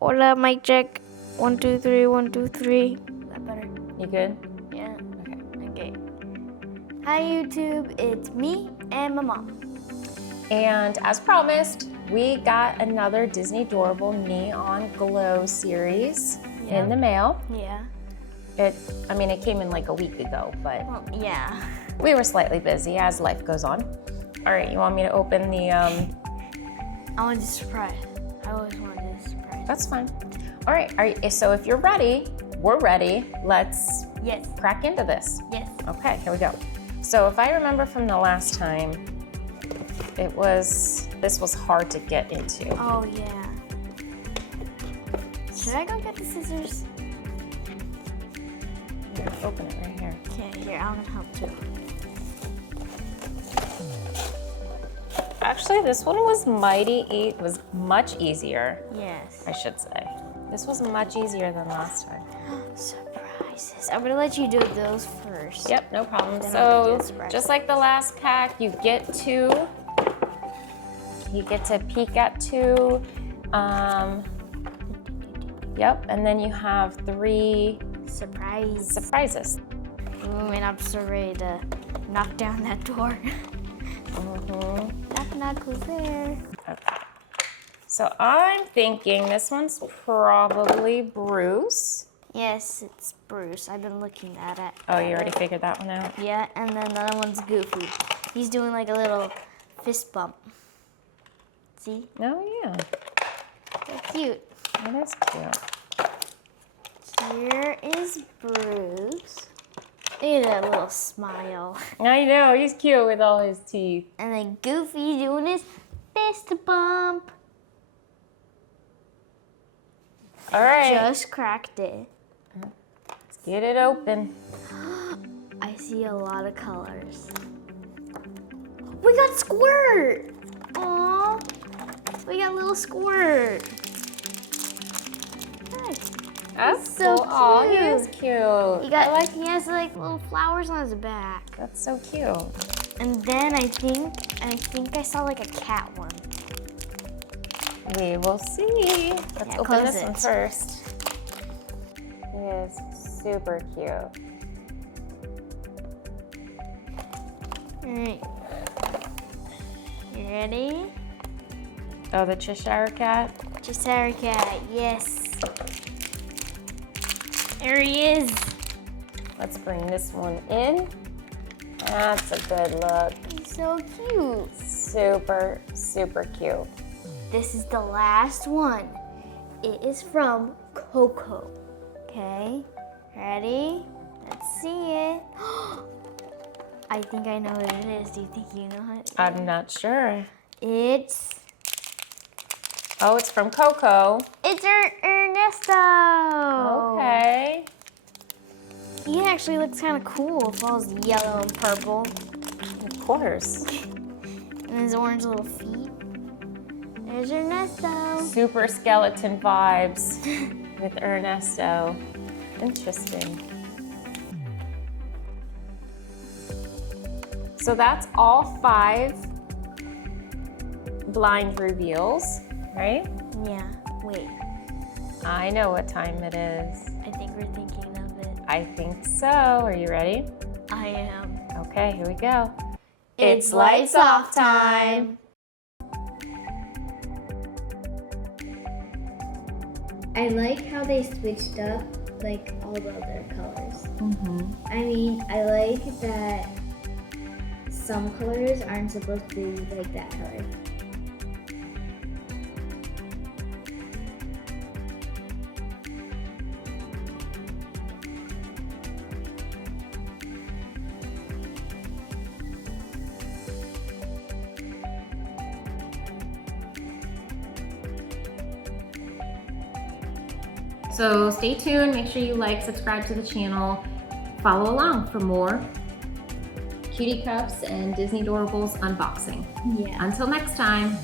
Hola, mic check. 1, 2, 3, 1, 2, 3. Is that better? You good? Yeah. Okay. Okay. Hi, YouTube. It's me and my mom. And as promised, we got another Disney Doorable Neon Glow series in the mail. Yeah. It came in like a week ago, but Well, yeah. we were slightly busy as life goes on. All right, you want me to open the, I want to surprise. I always wanted to surprise. That's fine. All right, so if you're ready, we're ready. Let's crack into this. Yes. Okay, here we go. So if I remember from the last time, this was hard to get into. Oh, yeah. Should I go get the scissors? Here, open it right here. Okay, here, I'm gonna help too. Actually, this one was was much easier. Yes. I should say. This was much easier than last time. Surprises. I'm gonna let you do those first. Yep, no problem. Then So just like the last pack, you get to peek at 2. Yep, and then you have 3 surprises. Ooh, and I'm so ready to knock down that door. Knock, who's there? Okay. So I'm thinking this one's probably Bruce. Yes, it's Bruce. I've been looking at it. Oh, you already figured that one out? Yeah, and then the other one's Goofy. He's doing like a little fist bump. See? Oh, yeah. So cute. That is cute. Here is Bruce. Look at that little smile. I know, he's cute with all his teeth. And then Goofy doing his fist bump. All right. Just cracked it. Let's get it open. I see a lot of colors. We got Squirt! Aww. We got little Squirt. Nice. That's so cool. Aw, he cute. is cute. He has like little flowers on his back. That's so cute. And then I think I saw like a cat one. We will see. Let's open this one first. He is super cute. Alright. You ready? Oh, the Cheshire Cat? Cheshire Cat, yes. There he is. Let's bring this one in. That's a good look. He's so cute. Super, super cute. This is the last one. It is from Coco. Okay, ready? Let's see it. I think I know what it is. Do you think you know it? I'm not sure. It's from Coco. It's Ernesto. Okay. He actually looks kind of cool with all his yellow and purple. Of course. And his orange little feet. There's Ernesto. Super skeleton vibes with Ernesto. Interesting. So that's all 5 blind reveals, right? Yeah, wait. I know what time it is. I think we're thinking of it. I think so. Are you ready? I am. Okay, here we go. It's lights off time. I like how they switched up like all the other colors. I mean, I like that some colors aren't supposed to be like that color. So stay tuned, make sure you like, subscribe to the channel, follow along for more Cutie Cups and Disney Doorables unboxing. Yeah. Until next time.